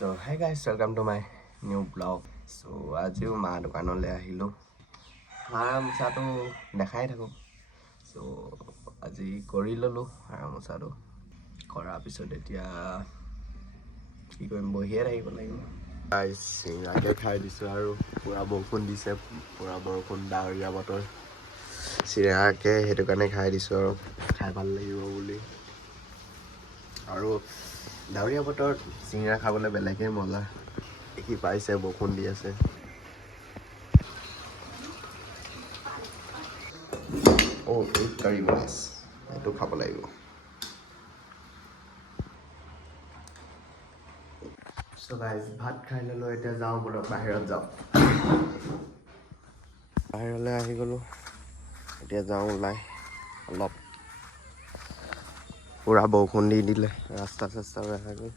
So hey guys, welcome to my new vlog. So আজিও মা দোকানলৈ আহিলোঁ। হাঁহ মোচাটো দেখাই থাকোঁ। So আজি কৰি ল'লোঁ হাঁহ মোচাটো। কৰাৰ পিছত এতিয়া কি কৰিম, বহিয়ে থাকিব লাগিব। গাইছ চিঙৰাকে খাই দিছোঁ আৰু পূৰা বৰষুণ দিছে, পূৰা বৰষুণ ডাৱৰীয়া বতৰ। চিঙৰাকে সেইটো কাৰণে খাই দিছোঁ আৰু খাই ভাল লাগিব বুলি। আৰু ডাৱৰীয়া বতৰত চিঙৰা খাবলৈ বেলেগেই মজা। দেখি পাইছে বৰষুণ দি আছে। এই কাৰী মাছ এইটো খাব লাগিব। So guys, ভাত খাই ল'লোঁ, এতিয়া যাওঁ বোলো বাহিৰত যাওঁ। বাহিৰলৈ আহি গ'লোঁ, এতিয়া যাওঁ ওলাই অলপ। পূৰা বৰষুণ দি দিলে, ৰাস্তা চাস্তা বেয়া হৈ গ'ল।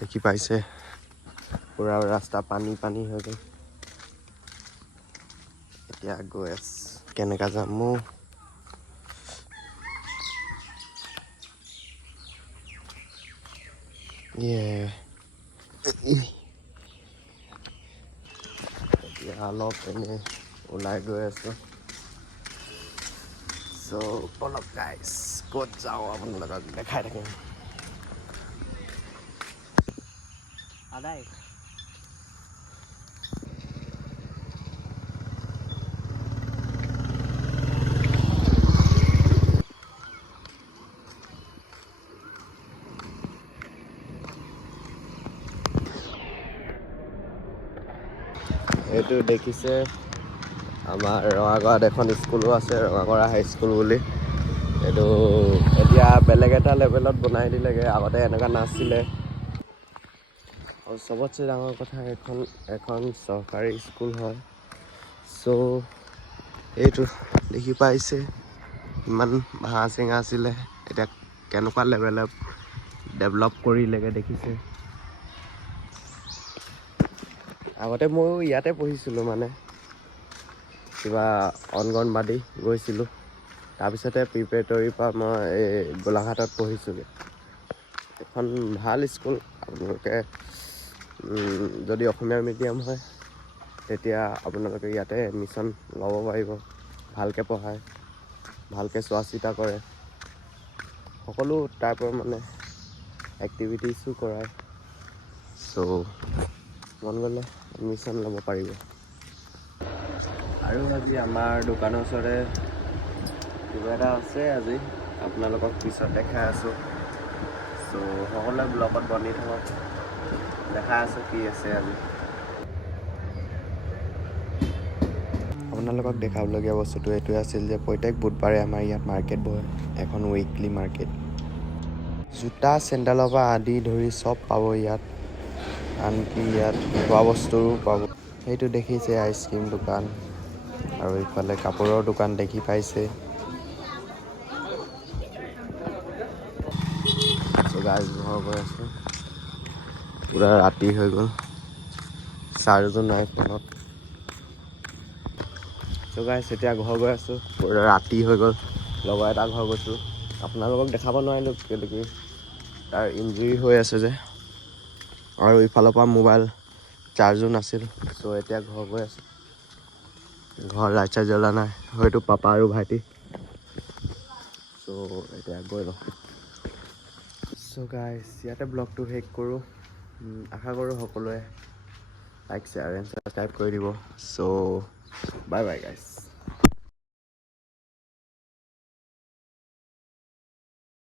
দেখি পাইছে পূৰা ৰাস্তা পানী পানী হৈ গ'ল। এতিয়া গৈ আছ কেনেকা যাম মোৰ এতিয়া অলপ এনেই ওলাই গৈ আছোঁ। চ' অলপ গাইছ ক'ত যাওঁ আপোনালোকক দেখাই থাকিম। আদাই এইটো দেখিছে আমাৰ ৰঙাগড়াত এখন স্কুলো আছে, ৰঙাগড়া হাইস্কুল বুলি। এইটো এতিয়া বেলেগ এটা লেভেলত বনাই দিলেগৈ, আগতে এনেকুৱা নাছিলে। আৰু চবতছে ডাঙৰ কথা এখন চৰকাৰী স্কুল হয়। চ' এইটো দেখি পাইছে ইমান ভাঙা চিঙা আছিলে, এতিয়া কেনেকুৱা লেভেলত ডেভেলপ কৰিলেগে দেখিছে। আগতে ময়ো ইয়াতে পঢ়িছিলোঁ, মানে কিবা অংগনবাদী গৈছিলোঁ। তাৰপিছতে প্ৰিপেৰেটৰীৰ পৰা মই এই গোলাঘাটত পঢ়িছোঁগৈ। এখন ভাল স্কুল। আপোনালোকে যদি অসমীয়া মিডিয়াম হয় তেতিয়া আপোনালোকে ইয়াতে এডমিশ্যন ল'ব পাৰিব। ভালকৈ পঢ়ায়, ভালকৈ চোৱা চিতা কৰে, সকলো টাইপৰ মানে এক্টিভিটিছো কৰায়। চ' মন গ'লে এডমিশ্যন ল'ব পাৰিব। আৰু আজি আমাৰ দোকানৰ ওচৰতে কিবা এটা আছে, আজি আপোনালোকক পিছত দেখাই আছোঁ। চ' সকলোৱে ব্লগত বনি থাকক, দেখাই আছোঁ কি আছে আজি। আপোনালোকক দেখাবলগীয়া বস্তুটো এইটোৱে আছিল যে প্ৰত্যেক বুধবাৰে আমাৰ ইয়াত মাৰ্কেট বহে, এখন উইকলি মাৰ্কেট। জোতা চেণ্ডেলৰ পৰা আদি ধৰি চব পাব ইয়াত, আনকি ইয়াত খোৱা বস্তুও পাব। সেইটো দেখিছে আইচক্ৰীম দোকান, আৰু ইফালে কাপোৰৰ দোকান দেখি পাইছে। গাইজ ঘৰ গৈ আছোঁ, পূৰা ৰাতি হৈ গ'ল, চাৰ্জো নাই ফোনত। চ' গাইজ এতিয়া ঘৰ গৈ আছোঁ, পূৰা ৰাতি হৈ গ'ল। লগৰ এটা ঘৰ গৈছোঁ, আপোনালোকক দেখাব নোৱাৰিলোঁ কেলৈকি তাৰ ইঞ্জুৰি হৈ আছে যে, আৰু ইফালৰ পৰা মোবাইল চাৰ্জো নাছিল। চ' এতিয়া ঘৰ গৈ আছোঁ। ঘৰ লাইট চাইট জ্বলা নাই, হয়তো পাপা আৰু ভাইটি। চ' এতিয়া গৈ লওঁ। চ' গাইজ ইয়াতে ব্লগটো শেষ কৰোঁ। আশা কৰোঁ সকলোৱে লাইক শ্বেয়াৰ এণ্ড ছাবস্ক্ৰাইব কৰি দিব। চ' বাই বাই গাইজ।